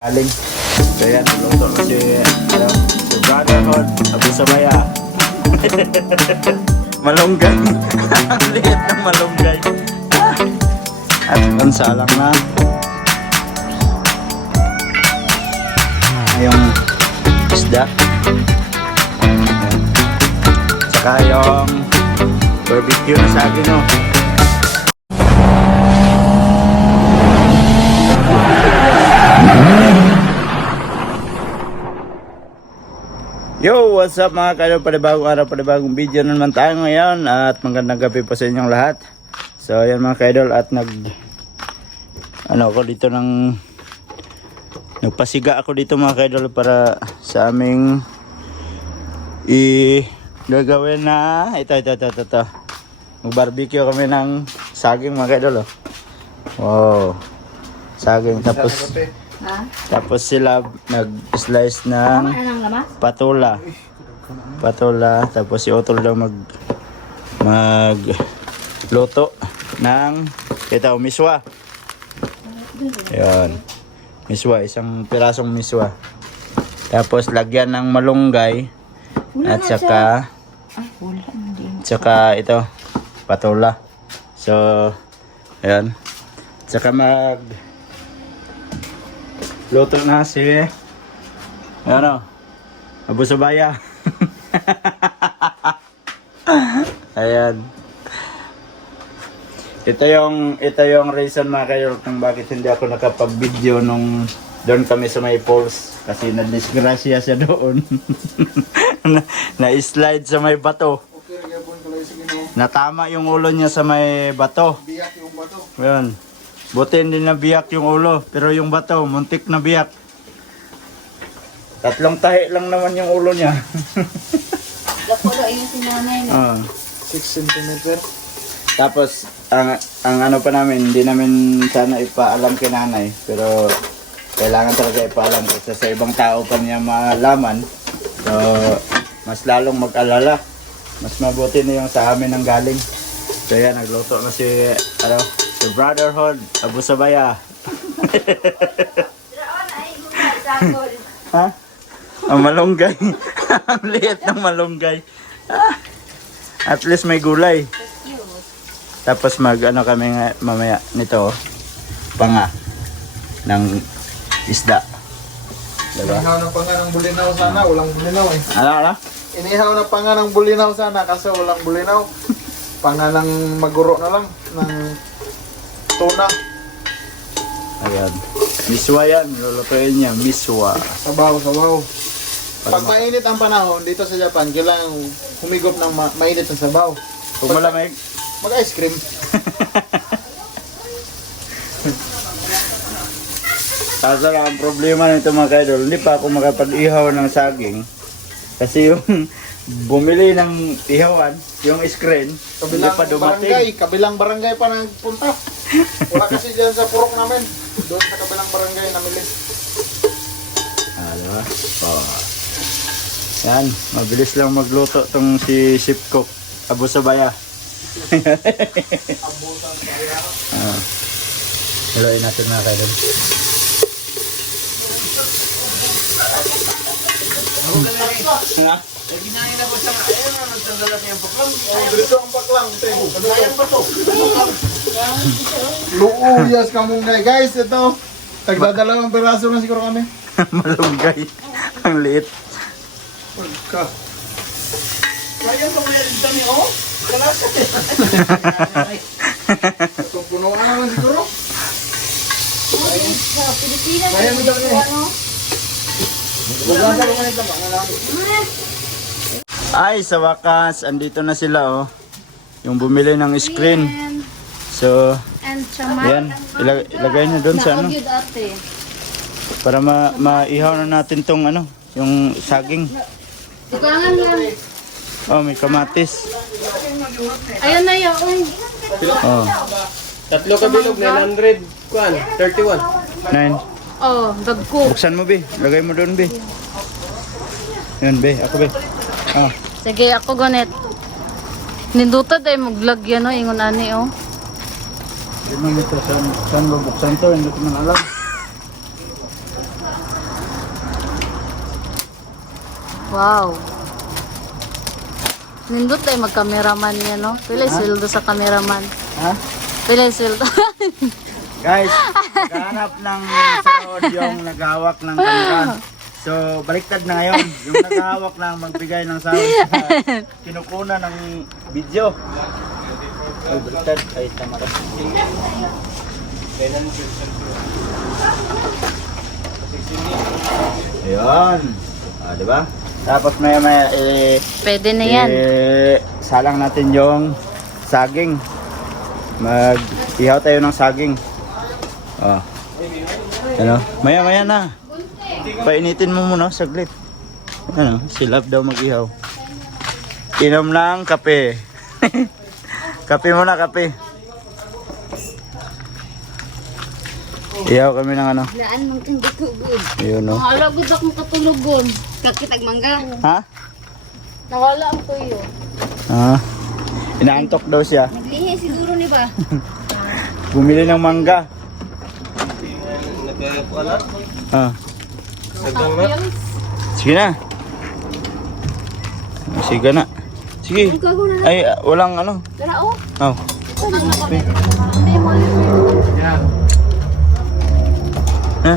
Galing. So yan, luto na si, ano, si Brotherhood, Abu Sabaya. malunggay. Liit ng malunggay. At pansalang na. Yung isda. Saka yung barbecue na saging, no. Yo, what's up mga kayo? Panibagong araw, panibagong video na naman tayo ngayon at magandang gabi po sa inyong lahat. So, ayan mga kaidol at nag ano ako dito ng nagpasiga ako dito mga kaidol para sa aming i gagawin na ito ito ito ito, ito. Mag-barbecue kami ng saging mga kaidol oh. Wow. Saging tapos Ha? tapos sila nag-slice ng patula. Patula. Tapos si Otol daw mag mag luto ng ito, miswa. Yan. Miswa, isang pirasong miswa. Tapos lagyan ng malunggay at saka wala. Hindi. saka ito, patula. So, ayan. Saka mag luto na si ano, Abu Sabaya. ayan. Ito yung ito yung reason mga kayo kung bakit hindi ako nakapag-video nung doon kami sa may falls kasi na-disgrasya siya doon. na, na-slide sa may bato. Natama yung ulo niya sa may bato. Biyak yung bato. Yun. Buti hindi na biyak yung ulo. Pero yung bato, muntik na biyak. Tatlong tahi lang naman yung ulo niya. Nakulo yung sinanay na. Ah. 6 cm. Tapos, ang, ang ano pa namin, hindi namin sana ipaalam kay nanay. Pero, kailangan talaga ipaalam kasi sa ibang tao pa niya malaman. So, mas lalong mag-alala. Mas mabuti na yung sa amin ang galing. So, yan, nagluto na si, ano, si Brotherhood, Abu Sabaya. Ha? Ang malunggay. ang liit ng malunggay. Ah, At least may gulay. Tapos mag ano kami nga mamaya nito oh, panga ng isda. Diba? Inihaw na pa nga ng bulinaw sana, walang bulinaw eh. Ano ano? Inihaw na pa nga ng bulinaw sana kasi walang bulinaw. Panga ng maguro na lang ng tuna. Ayan. Miswa yan. Lulutuin niya. Miswa. Sabaw, sabaw. Pag mainit ang panahon dito sa Japan, kailangan humigop ng ma- mainit na sabaw. Kung malamig. Mag-ice cream. Kaso lang ang problema nito mga kaidol. Hindi pa ako makapag-ihaw ng saging. Kasi yung bumili ng ihawan, yung screen, hindi Kabilang pa dumating. barangay, kabilang barangay pa nagpunta. Wala kasi dyan sa purok namin. Doon sa kabilang barangay namili. Ah, diba? Oh. Yan, mabilis lang magluto tong si Chef Cook. Abu Sabaya. ah. Haluin natin mga kaidol. Oh, dito ang baklang. Sayang pa to. Luuyas ka muna guys. Ito. Tagdadalawang peraso na siguro kami. Malunggay. Ang liit. Pagka. Sayang pa mga dami, oh. Kalasa. Kung puno na naman siguro. Sa Pilipinas, Sayang mo dami. ano? Bukan sa lang. Ay, sa wakas, andito na sila oh. Yung bumili ng screen. So, and chamay. yan. Ilag- ilagay nyo doon sa ano. Nakagyud ate. Para ma maihaw na natin tong ano, yung saging. Dugangan lang. Oh, may kamatis. Ayun na yun. Uy. Oh, Tatlo ka bilog, 900, kuan, 31. nine. Oh, dagko. Buksan mo, be. Lagay mo doon, be. Yan, be. Ako, be. Ah. Sige, ako ganit. Nindutad ay mag-vlog yan, oh. Ingon ani, oh. Hindi naman ito saan, saan mabuksan to, hindi ko man alam. Wow. Nindot tayo mag-cameraman niya, no? Pila huh? sildo sa cameraman. Ha? Huh? Pila sildo. Guys, naghanap ng sa yung nagawak ng camera. So, baliktad na ngayon. Yung nagawak ng magbigay ng sound sa kinukuna ng video. Ay, baliktad. Ay, tama ka. Ayun. Ah, di ba? Tapos may may eh, Pwede na yan. eh, salang natin yung saging. Mag-ihaw tayo ng saging. Oh. Ano? Maya maya na. Painitin mo muna saglit. Ano? Si Love daw mag-ihaw. Inom ng kape. kape muna, kape. Ihaw kami ng ano. Laan mang kang gitugod. Yun, no? Hala, gud akong katulugon. Kakitag mangga. Ha? Nawala ang tuyo. Ah. Inaantok daw siya. Naglihi siguro ni ba? Bumili ng mangga. Ah. Sige na. Sige na. Sige. Ay, ah, walang ano. Tara oh. Oh. Mo Yan. Ha?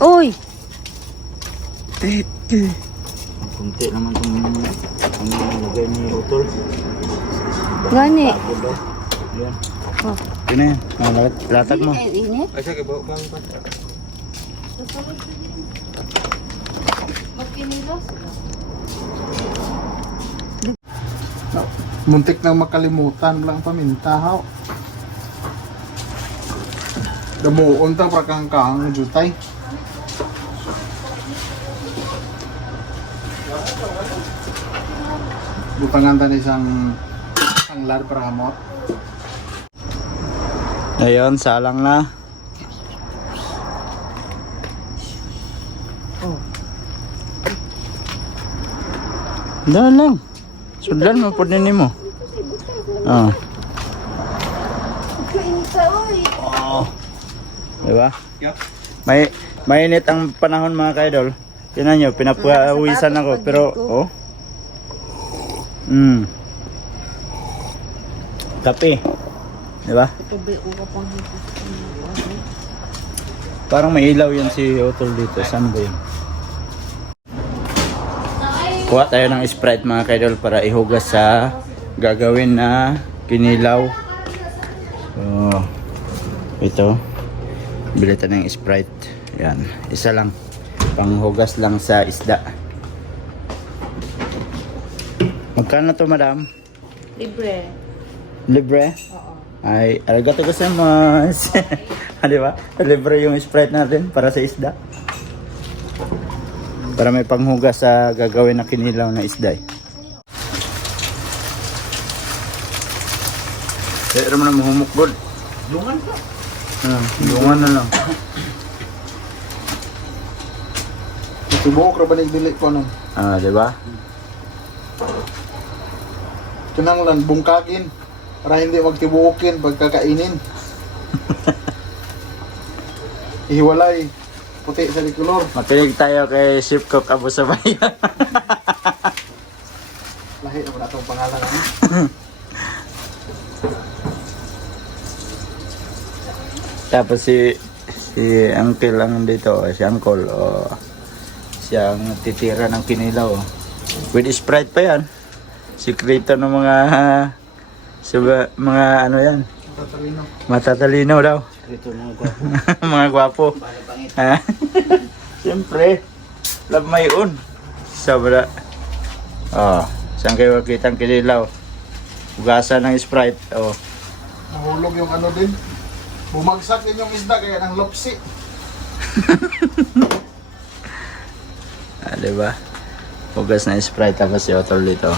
Uy! Kunti naman itong ang lagay ni Utol. Gani. Yan. Oh. Yun na yan. Lat- latag mo. Eh, ini. Ay, sige, bawa pa. Magkinilos. Muntik nang makalimutan lang paminta haw. Damuon ta pra kang kang jutay. Butangan ta ni isang anglar para hamot. Ayun, salang na. Dahan lang. Sundan mo po din mo. Ah. Oh. Diba? May mainit ang panahon mga kaidol. Tingnan nyo, pinapawisan ako. Pero, oh. Mm. Kape. Diba? Parang may ilaw yan si Otol dito. Saan ba yun? Kuha tayo ng Sprite mga kaidol para ihugas sa gagawin na kinilaw. So, ito. Bili tayo ng Sprite. Yan. Isa lang. Panghugas lang sa isda. Magkano to madam? Libre. Libre? Ay, arigato gozaimasu. Ah, Di ba? Libre yung Sprite natin para sa isda. Para may panghugas sa gagawin na kinilaw na isda. eh. Pero mo na mahumok god. Lungan pa. Ah, lungan na lang. Tubuok ra ba dili ko nun? Ah, di ba? Kinang lan bungkagin para hindi magtibuokin pagkakainin. Ihiwalay puti sa likulor. Makinig tayo kay Chef Cook Abu Sabay. Lahi na ba natong pangalan ano? Tapos si si Uncle ang dito, si Uncle, oh, siyang titira ng kinilaw. With Sprite pa yan. Sikreto ng mga suba, mga ano yan, Tatalino. matatalino daw. Sikreto ng gwapo. mga gwapo. Ha? Siyempre, love my own. Sobra. Oh, saan kayo makita ang kinilaw? Hugasan ng Sprite. Oh. Nahulog yung ano din. Bumagsak din yung isda kaya ng lopsi. Ah, di ba? Hugas na Sprite tapos si Otol dito.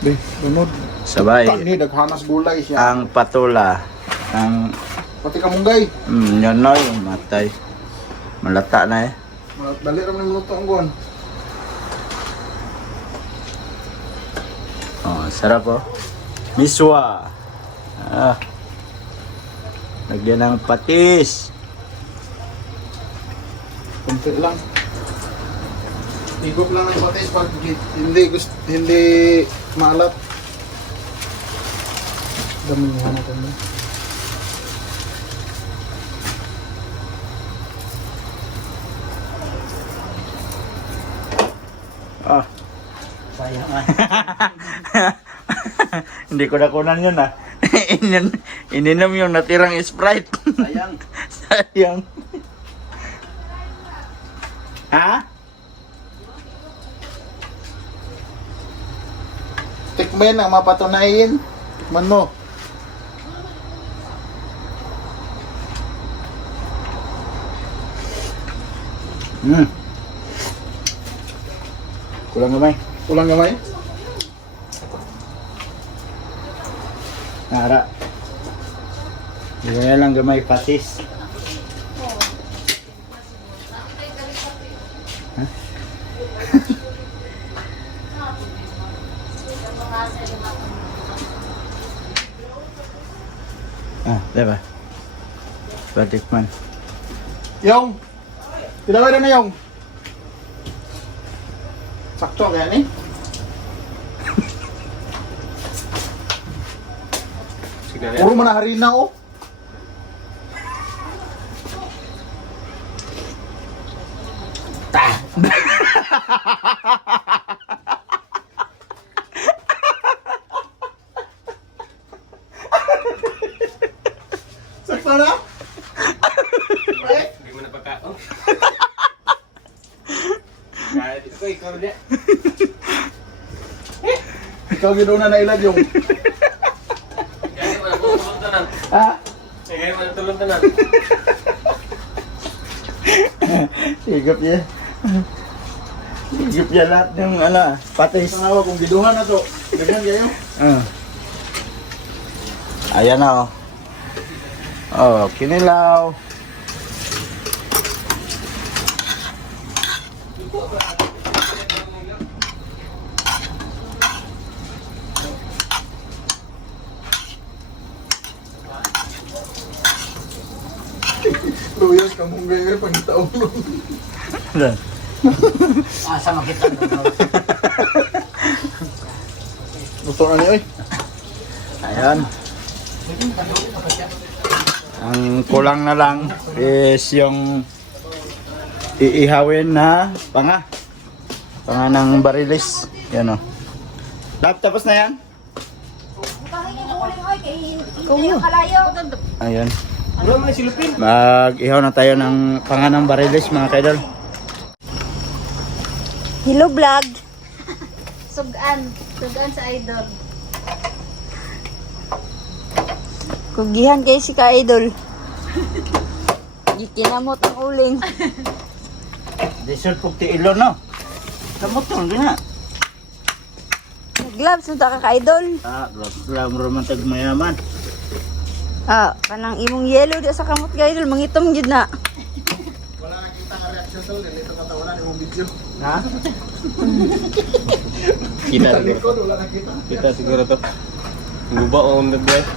Be, lunod. Sabay. Tani, daghanas gulay siya. Ang patula. Ang, Pati kamunggay. mm, yun na yung matay. Malata na eh. Dali ram ng luto ang gon. Oh, sarap oh. Miswa. Ah, Lagyan ng patis. Kunti lang. Higop lang ng patis pag hi- hindi gusto, hindi maalat. Damihan natin mo. Ah. Sayang. Hindi ko nakunan yun ah. Inin, ininom yung natirang Sprite. Sayang. Sayang. ha? Tikmen ang mapatunayin. Tikman mo. Hmm. Kulang gamay. Ulang gamay. Nara. Gaya lang gamay patis. Ah, diba? Batikman. Yung. Tinawag na yung. Sakto kaya ni. Signal Puro man na harina oh. Sakto na? Hindi mo napagkaon. Kahit ito, ikaw niya. Ikaw ginawa na nailag yung. Kaya mo na tulong tanan. Ha? Kaya mo na tanan. Higop niya. Higop niya lahat ng ano, patis. Sangawa kung giduhan na to. Ganyan kayo. Uh. Ayan na oh. Oh, kinilaw. Luyas ka mong ganyan pag taon mo. Ayan. Gusto na niyo eh. Ayan. Ang kulang na lang is yung iihawin na panga. Panga ng barilis. Yan o. Lap, tapos na yan? Ayan. Mag-ihaw na tayo ng panga ng barilis mga kaidol. Hello vlog. Sugan. Sugan sa idol. Kugihan kay si ka-idol. Gikinamot ang uling. Dessert pug ti ilo no. Kamot to, hindi na. Gloves ta ka-idol. Ah, ram roman tag mayaman. Ah, kanang imong yellow di sa kamot ka-idol. Mangitom gid na. Wala nakita nga reaction to. Dito katawanan yung video. Ha? Kita Sa siguro. likod, wala nakita. Kita siguro to. Guba o on the breath.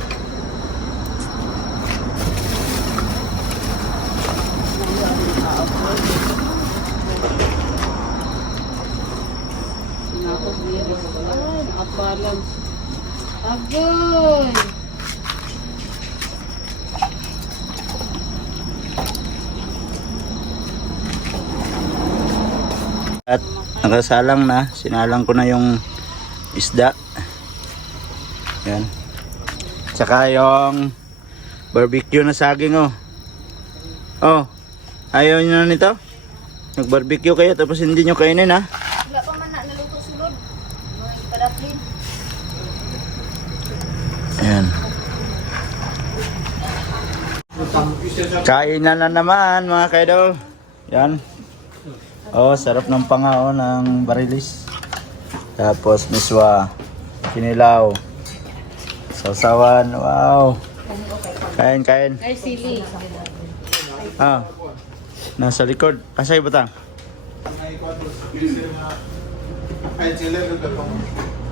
Agoy! At nakasalang na, sinalang ko na yung isda. Yan. Tsaka yung barbecue na saging oh. Oh, ayaw nyo na nito? Nag-barbecue kayo tapos hindi nyo kainin ha? Wala pa man na naluto sulod. Mga padaplin. Ayan. Kain na na naman mga kaidol. Yan. Oh, sarap ng pangao ng barilis. Tapos miswa, kinilaw, sausawan, wow. Kain, kain. Ay, sili. Ah, nasa likod. Asay pang.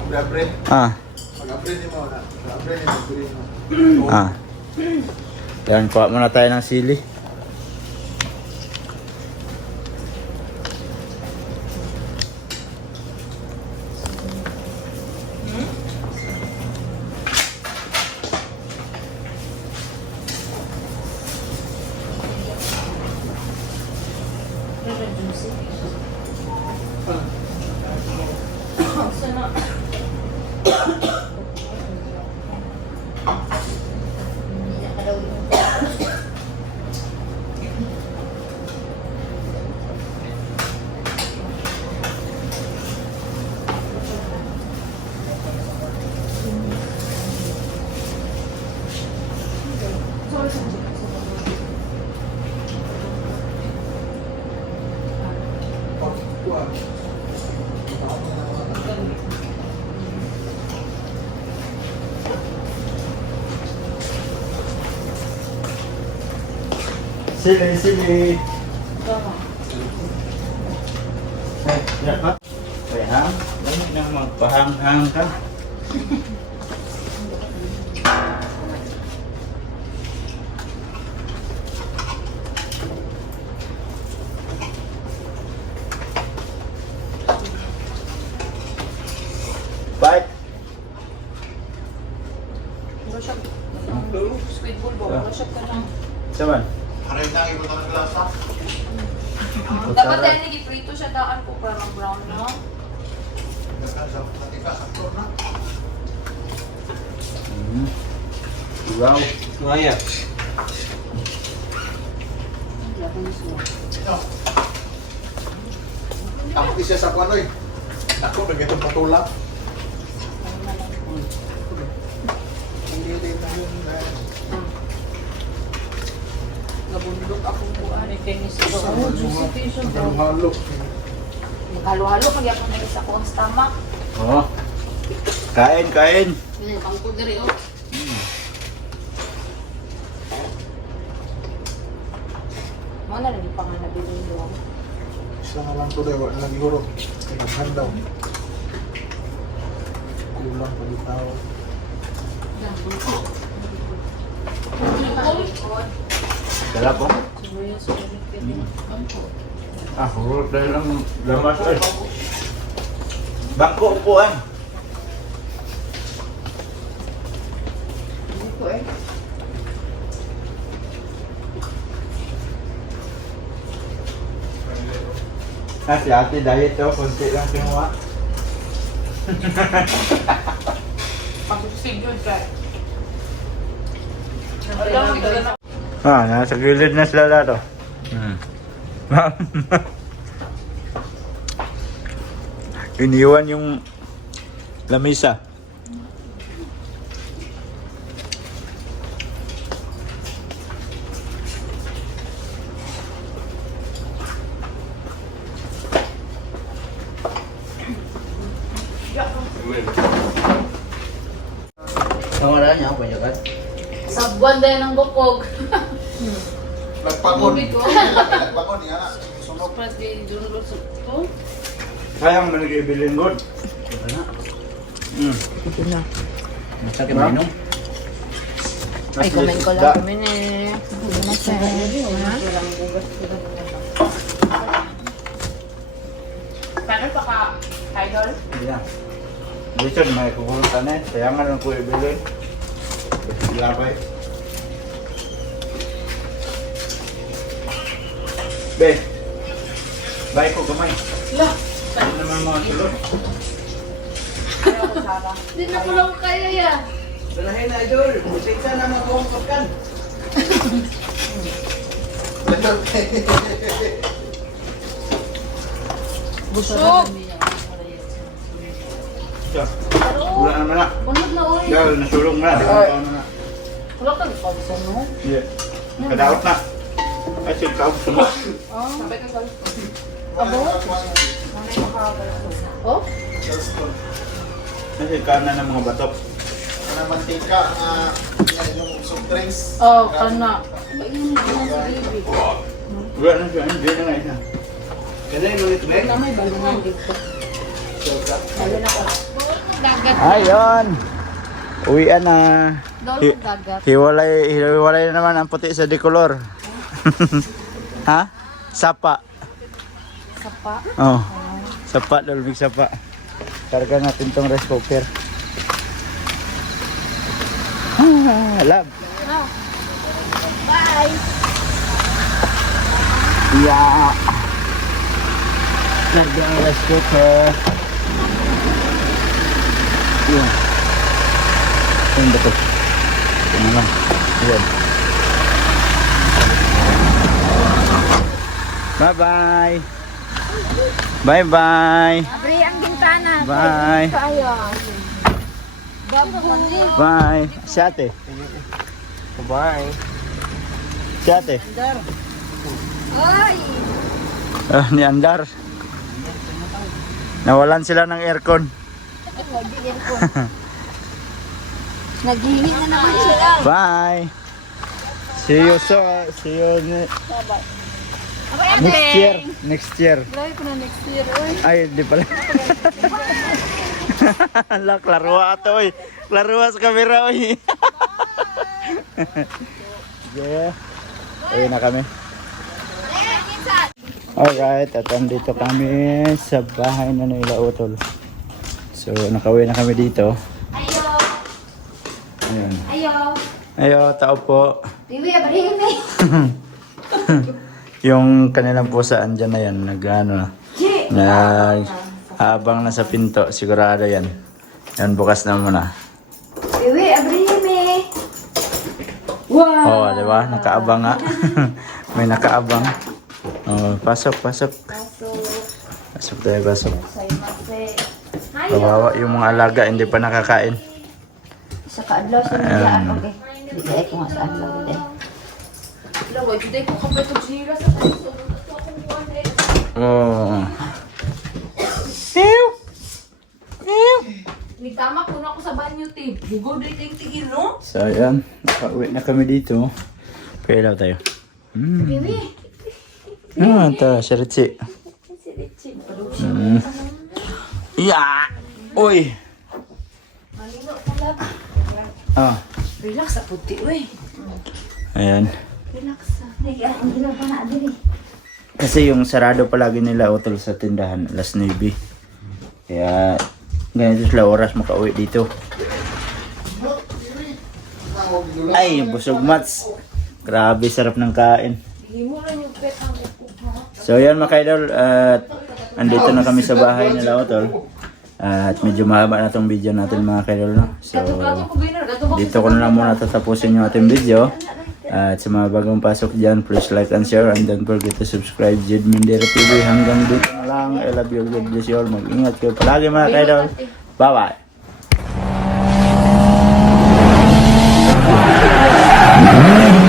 Pag-abre. Ah, ah. Yan, kuha muna tayo ng sili. extra juicy. Sarap. Sili, sili. Eh, ya ka? Pahang? Dali na magpahang-hang ka. Bye. Squid ball ba? Wala siya ka lang. Saman? Dapat tayo nag-prito siya daan po para brown no? Mhm. Wow. Maya. Ako isa sa kwanoy. Ako bigay itong patulak. Hindi din na. Nabundok akong buwan. May penis ko. Halo-halo. Maghalo-halo kag ako na isa ko ang stomach. Oh. Kain, kain. Ano pang ko diri oh. Mo na lang pa nga nabiling doon. Isa na lang to daw. Wala siguro. Kailangan daw. Kulang pa tao. Dala po. Ah, hurot dahil lang lamas eh. Bangko upuan. Ah, si ate diet daw, konti lang kinuha. Pag-usig yun ka. Ah, nasa gilid na sila lahat oh. Hmm. Iniwan yung lamisa. Buwan dahil ng bukog. Nagpagod. Tubig ko. Nagpagod niya. Sunog. Pwede doon lusot ko. Sayang man nag-ibilin god. Hmm. Ito na. Masakit ba inom? Ay, kumain ko lang kami na? Paano pa ka, idol? Yeah. Richard, may kukulitan eh. Sayangan lang ko ibilin. Labay. Be, bay ko kamay. Lah, Ano naman mga? Ayaw ko sala. Hindi na ko lang kaya yan. Dalahin na idol. Musika na mga kumpot kan. Busog. Siya. Wala naman na. Bunod na oy. Dahil nasulong na. Di ba na? Wala ka pagsa no? Yeah. Kadaot na. Ay, sige, kaot sumo. Sabay ka sa Abo? Mamay makakabala. Oh? Kasi kanan ng mga batok. Ang mantika yan yung soft drinks. Oh, kana. Mainit na si baby. Wala na siya. Hindi na nga isa. Na may balungan dito. Lalo na ka. Dagat. Ayun. Uwian na. Dolo dagat. Hiwalay, hiwalay na naman ang puti sa decolor. ha? Sapa. Sapa. Oh. Sapa, dolbig sapa. Karga natin tong rice cooker. Ah, love. Bye! Yeah. Karga ang rice cooker. Yun. Yun ba to? Ano lang. Yun. Bye-bye. Bye-bye. Abri ang bintana. Bye. Bye. Si ate. Bye. Si ate. Ay! Ah, ni Andar. Nawalan sila ng aircon. Naghihingi na naman sila. Bye. See you so. See you ne- next year. Next year. Lagi ko na next year. Ay, di pala. Ala, klarua ato oy. Klarua sa kamera oy. yeah. Uwi na kami. Alright, at andito kami sa bahay na nila Utol. So, nakauwi na kami dito. Ayo! Ayun. Ayo! Ayo, tao po. Bibi, abri mi. Yung kanilang pusa, andyan na yan. Nag, ano, nag, habang nasa pinto, sigurado yan. Yan, bukas na muna. Bibi, abri mi. Oo, oh, di ba? Nakaabang nga. May nakaabang. Oh, pasok, pasok. Pasok tayo, pasok. Kawawa yung mga alaga, hindi pa nakakain. Sa kaadlaw sa mga okay. Di kaya ko nga sa adlaw di. Oo. Nagtama ko na ako sa banyo, te. Bugo din ting tigil, no? So, ayan. Nakauwi na kami dito. Kailaw tayo. Hmm. Bibi. Ah, ito, si Ritchie. Hmm. Yeah! Uy! Ah, Relax sa puti, uy. ayan. Relax. Ay, ang gila pa na, dili. Kasi yung sarado palagi nila utol sa tindahan, alas 9. Kaya ganito sila oras makauwi dito. Ay, busog mats. Grabe, sarap ng kain. So yan mga kaidol, at andito na kami sa bahay nila utol. At medyo mahaba na tong video natin mga kaidol. No? So, dito ko na lang muna tatapusin yung ating video. Uh, at sa mga bagong pasok dyan, please like and share and don't forget to subscribe. Jed Mindera TV. Hanggang dito na lang. I love you. God bless you all. Mag-ingat kayo palagi mga kaidol. Bye-bye. Mm-hmm.